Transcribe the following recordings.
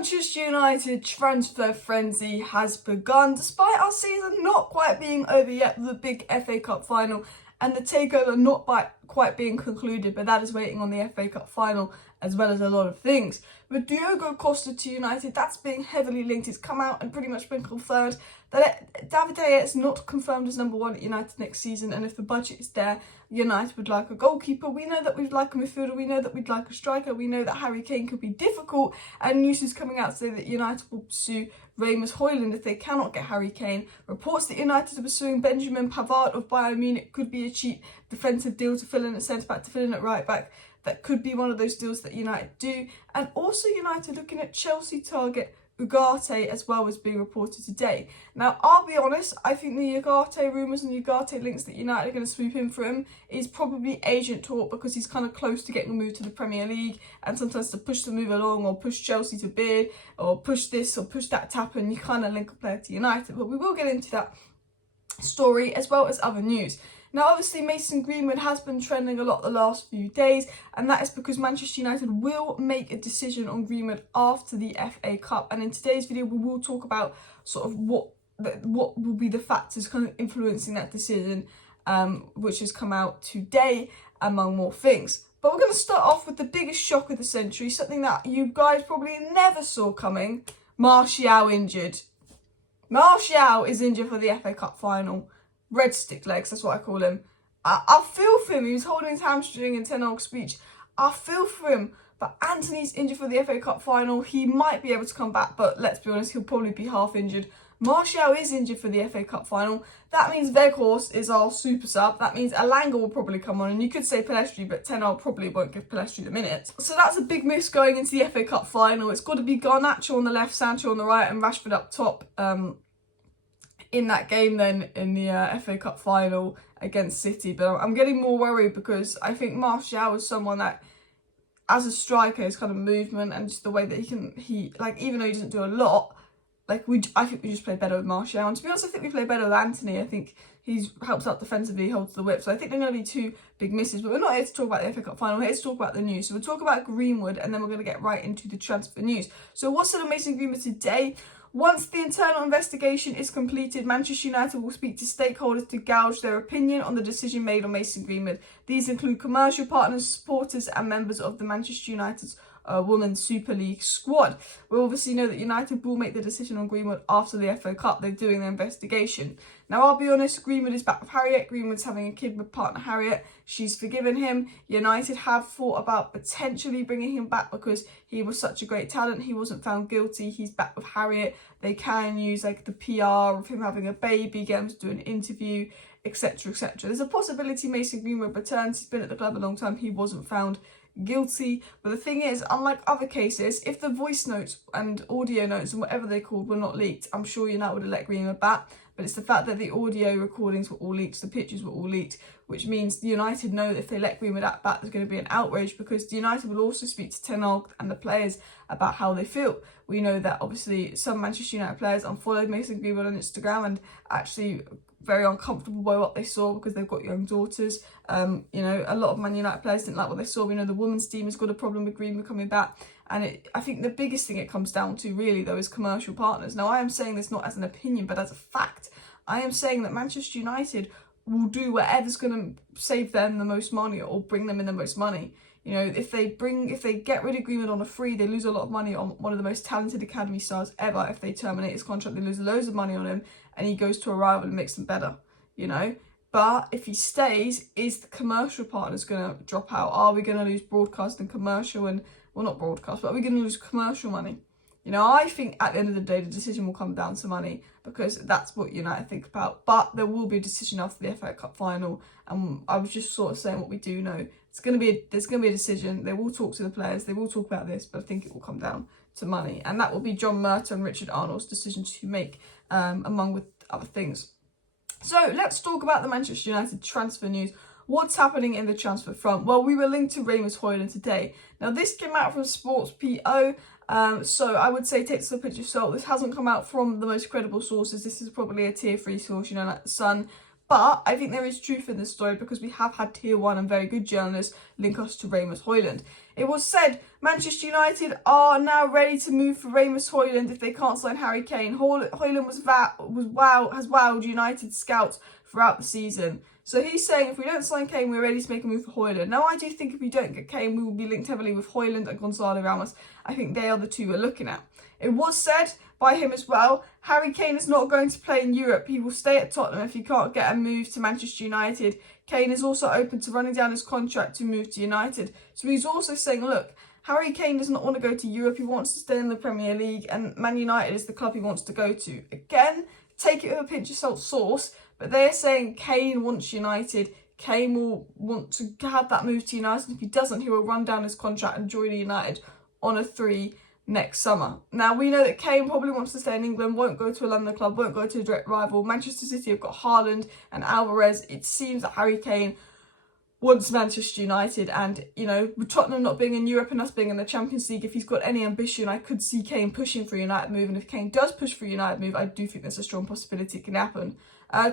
Manchester United transfer frenzy has begun, despite our season not quite being over yet with the big FA Cup final and the takeover not quite being concluded, but that is waiting on the FA Cup final as well as a lot of things. With Diogo Costa to United, that's being heavily linked. It's come out and pretty much been confirmed that David De Gea is not confirmed as number one at United next season, and if the budget is there, United would like a goalkeeper. We know that we'd like a midfielder, we know that we'd like a striker, we know that Harry Kane could be difficult, and news is coming out today that United will pursue Rasmus Hojlund if they cannot get Harry Kane. Reports that United are pursuing Benjamin Pavard of Bayern Munich could be a cheap defensive deal to fill in at centre-back, to fill in at right-back. That could be one of those deals that United do. And also United looking at Chelsea target Ugarte as well as being reported today. Now, I'll be honest, I think the Ugarte rumours and the Ugarte links that United are going to swoop in for him is probably agent talk, because he's kind of close to getting moved to the Premier League, and sometimes to push the move along or push Chelsea to bid or push this or push that to happen, you kind of link a player to United. But we will get into that story as well as other news. Now, obviously, Mason Greenwood has been trending a lot the last few days, and that is because Manchester United will make a decision on Greenwood after the FA Cup. And in today's video, we will talk about sort of what will be the factors kind of influencing that decision, which has come out today, among more things. But we're going to start off with the biggest shock of the century, something that you guys probably never saw coming. Martial injured. Martial is injured for the FA Cup final. Red stick legs, that's what I call him. I feel for him. He was holding his hamstring in Ten Hag's speech. I feel for him. But Anthony's injured for the FA Cup final. He might be able to come back, but let's be honest, he'll probably be half injured. Martial is injured for the FA Cup final. That means Weghorst is our super sub. That means Elanga will probably come on. And you could say Pellistri, but Ten Hag probably won't give Pellistri the minutes. So that's a big miss going into the FA Cup final. It's got to be Garnacho on the left, Sancho on the right, and Rashford up top. In that game then in the FA Cup final against City. But I'm getting more worried because I think Martial is someone that, as a striker, his kind of movement and just the way that he like, even though he doesn't do a lot, like I think we just play better with Martial. And to be honest, I think we play better with Anthony. I think he helps out defensively, holds the whip. So I think they're going to be two big misses. But we're not here to talk about the FA Cup final. We're here to talk about the news. So we'll talk about Greenwood, and then we're going to get right into the transfer news. So what's an amazing Greenwood today? Once the internal investigation is completed, Manchester United will speak to stakeholders to gauge their opinion on the decision made on Mason Greenwood. These include commercial partners, supporters and members of the Manchester United's Women's Super League squad. We obviously know that United will make the decision on Greenwood after the FA Cup. They're doing their investigation. Now, I'll be honest, Greenwood is back with Harriet. Greenwood's having a kid with partner Harriet. She's forgiven him. United have thought about potentially bringing him back because he was such a great talent. He wasn't found guilty. He's back with Harriet. They can use like the PR of him having a baby, get him to do an interview, etc, etc. There's a possibility Mason Greenwood returns. He's been at the club a long time. He wasn't found guilty. But the thing is, unlike other cases, if the voice notes and audio notes and whatever they're called were not leaked, I'm sure United would have let Greenwood back. But it's the fact that the audio recordings were all leaked, the pictures were all leaked, which means United know that if they let Greenwood back, there's going to be an outrage, because United will also speak to Ten Hag and the players about how they feel. We know that obviously some Manchester United players unfollowed Mason Greenwood on Instagram and actually very uncomfortable by what they saw because they've got young daughters. You know, a lot of Man United players didn't like what they saw. We know the women's team has got a problem with Greenwood coming back. And I think the biggest thing it comes down to really, though, is commercial partners. Now, I am saying this not as an opinion, but as a fact. I am saying that Manchester United will do whatever's going to save them the most money or bring them in the most money. You know, if they get rid of Greenwood on a free, they lose a lot of money on one of the most talented academy stars ever. If they terminate his contract, they lose loads of money on him, and he goes to a rival and makes them better, you know. But if he stays, is the commercial partners going to drop out? Are we going to lose broadcast and commercial and, well, not broadcast, but are we going to lose commercial money? You know, I think at the end of the day, the decision will come down to money, because that's what United think about. But there will be a decision after the FA Cup final. And I was just sort of saying what we do know. There's going to be a decision. They will talk to the players. They will talk about this, but I think it will come down to money. And that will be John Murtough and Richard Arnold's decision to make, among with other things. So let's talk about the Manchester United transfer news. What's happening in the transfer front? Well, we were linked to Rasmus Hojlund today. Now, this came out from Sports PO. So I would say take this with a pinch of salt. This hasn't come out from the most credible sources. This is probably a tier 3 source, you know, like The Sun. But I think there is truth in this story, because we have had tier 1 and very good journalists link us to Rasmus Hojlund. It was said Manchester United are now ready to move for Rasmus Hojlund if they can't sign Harry Kane. Hojlund has wowed United scouts throughout the season. So he's saying if we don't sign Kane, we're ready to make a move for Hojlund. Now, I do think if we don't get Kane, we will be linked heavily with Hojlund and Gonzalo Ramos. I think they are the two we're looking at. It was said by him as well, Harry Kane is not going to play in Europe. He will stay at Tottenham if he can't get a move to Manchester United. Kane is also open to running down his contract to move to United. So he's also saying, look, Harry Kane does not want to go to Europe. He wants to stay in the Premier League, and Man United is the club he wants to go to. Again, take it with a pinch of salt sauce, but they're saying Kane wants United. Kane will want to have that move to United. If he doesn't, he will run down his contract and join United on a 3 next summer. Now, we know that Kane probably wants to stay in England, won't go to a London club, won't go to a direct rival. Manchester City have got Haaland and Alvarez. It seems that Harry Kane wants Manchester United, and, you know, with Tottenham not being in Europe and us being in the Champions League, if he's got any ambition, I could see Kane pushing for a United move, and if Kane does push for a United move, I do think there's a strong possibility it can happen.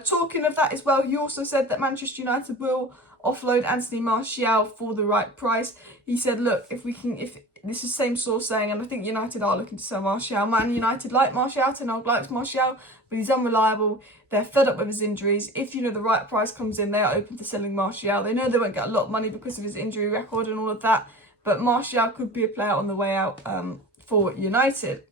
Talking of that as well, he also said that Manchester United will offload Anthony Martial for the right price. He said, look, if this is the same source saying, and I think United are looking to sell Martial. Man United like Martial, Ten Hag likes Martial, but he's unreliable. They're fed up with his injuries. If, you know, the right price comes in, they are open to selling Martial. They know they won't get a lot of money because of his injury record and all of that, but Martial could be a player on the way out for United.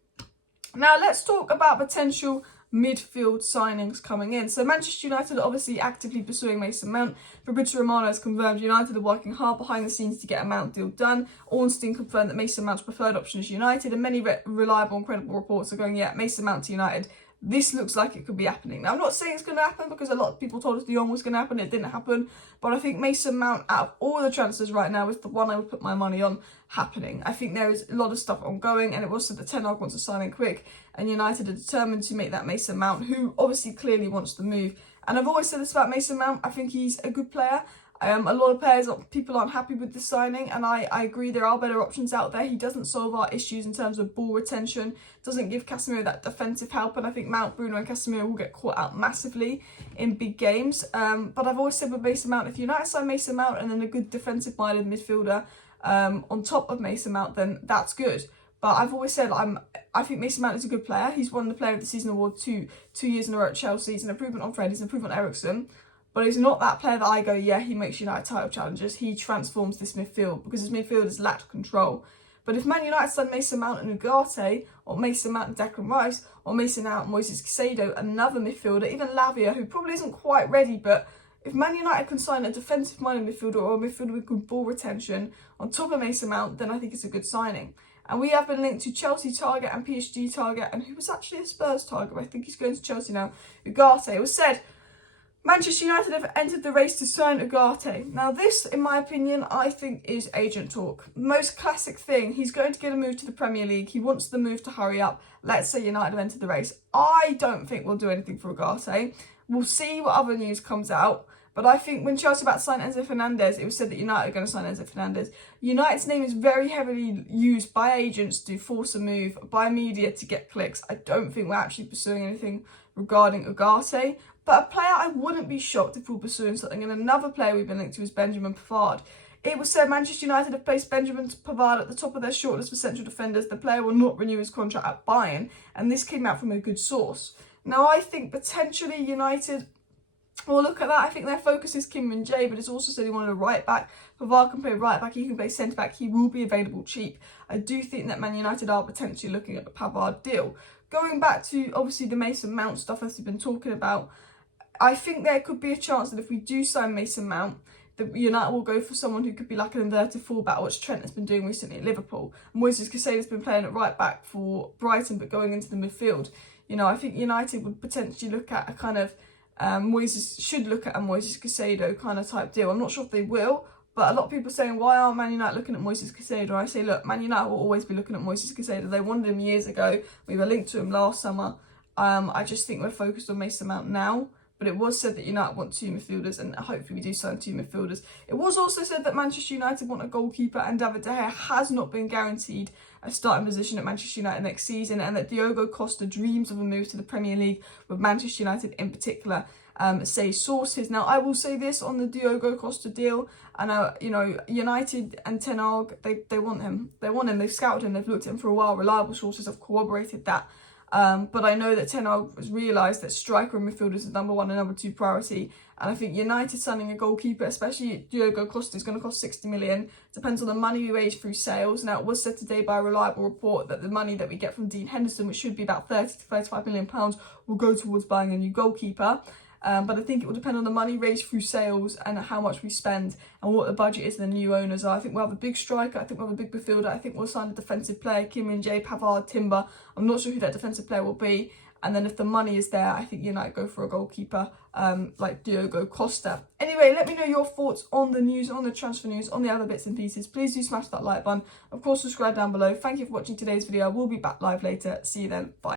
Now, let's talk about potential midfield signings coming in. So Manchester United are obviously actively pursuing Mason Mount. Fabrizio Romano has confirmed United are working hard behind the scenes to get a Mount deal done. Ornstein confirmed that Mason Mount's preferred option is United, and many reliable and credible reports are going, yeah, Mason Mount to United. This looks like it could be happening. Now, I'm not saying it's going to happen because a lot of people told us Lyon was going to happen. It didn't happen. But I think Mason Mount, out of all the transfers right now, is the one I would put my money on happening. I think there is a lot of stuff ongoing, and it was said that Ten Hag wants to sign in quick, and United are determined to make that Mason Mount, who obviously clearly wants to move. And I've always said this about Mason Mount. I think he's a good player. A lot of players, people aren't happy with this signing, and I agree there are better options out there. He doesn't solve our issues in terms of ball retention, doesn't give Casemiro that defensive help, and I think Mount, Bruno and Casemiro will get caught out massively in big games. But I've always said with Mason Mount, if United sign Mason Mount and then a good defensive-minded midfielder on top of Mason Mount, then that's good. But I've always said I think Mason Mount is a good player. He's won the Player of the Season award two years in a row at Chelsea. He's an improvement on Fred, he's an improvement on Eriksen. But he's not that player that I go, yeah, he makes United title challenges. He transforms this midfield because his midfield has lacked control. But if Man United sign Mason Mount and Ugarte, or Mason Mount and Declan Rice, or Mason Mount and Moises Caicedo, another midfielder, even Lavia, who probably isn't quite ready, but if Man United can sign a defensive-minded midfielder or a midfielder with good ball retention on top of Mason Mount, then I think it's a good signing. And we have been linked to Chelsea target and PSG target, and who was actually a Spurs target, I think he's going to Chelsea now, Ugarte. It was said Manchester United have entered the race to sign Ugarte. Now this, in my opinion, I think is agent talk. Most classic thing, he's going to get a move to the Premier League. He wants the move to hurry up. Let's say United have entered the race. I don't think we'll do anything for Ugarte. We'll see what other news comes out. But I think when Chelsea about to sign Enzo Fernandez, it was said that United are going to sign Enzo Fernandez. United's name is very heavily used by agents to force a move, by media to get clicks. I don't think we're actually pursuing anything regarding Ugarte. But a player I wouldn't be shocked if we're pursuing something, and another player we've been linked to is Benjamin Pavard. It was said Manchester United have placed Benjamin Pavard at the top of their shortlist for central defenders. The player will not renew his contract at Bayern, and this came out from a good source. Now, I think potentially United will look at that. I think their focus is Kim Min-jae, but it's also said he wanted a right back. Pavard can play right back, he can play centre back, he will be available cheap. I do think that Man United are potentially looking at the Pavard deal. Going back to, obviously, the Mason Mount stuff as we've been talking about, I think there could be a chance that if we do sign Mason Mount, that United will go for someone who could be like an inverted fullback, which Trent has been doing recently at Liverpool. Moises Caicedo has been playing at right back for Brighton, but going into the midfield. You know, I think United would potentially look at a kind of should look at a Moises Caicedo kind of type deal. I'm not sure if they will, but a lot of people are saying, why aren't Man United looking at Moises Caicedo? I say, look, Man United will always be looking at Moises Caicedo. They wanted him years ago. We were linked to him last summer. I just think we're focused on Mason Mount now. but it was said that United want 2 midfielders, and hopefully we do sign 2 midfielders. It was also said that Manchester United want a goalkeeper, and David De Gea has not been guaranteed a starting position at Manchester United next season, and that Diogo Costa dreams of a move to the Premier League, with Manchester United in particular, say sources. Now, I will say this on the Diogo Costa deal, and you know, United and Ten Hag, they want him. They want him. They've scouted him. They've looked at him for a while. Reliable sources have corroborated that. But I know that Ten Hag has realised that striker and midfield is the number 1 and number 2 priority. And I think United signing a goalkeeper, especially Diogo Costa, is going to cost 60 million. Depends on the money we raise through sales. Now, it was said today by a reliable report that the money that we get from Dean Henderson, which should be about 30 to 35 million pounds, will go towards buying a new goalkeeper. But I think it will depend on the money raised through sales and how much we spend and what the budget is and the new owners are. I think we'll have a big striker. I think we'll have a big midfielder. I think we'll sign a defensive player, Kim Min-jae, Pavard, Timber. I'm not sure who that defensive player will be. And then if the money is there, I think United go for a goalkeeper like Diogo Costa. Anyway, let me know your thoughts on the news, on the transfer news, on the other bits and pieces. Please do smash that like button. Of course, subscribe down below. Thank you for watching today's video. We'll be back live later. See you then. Bye.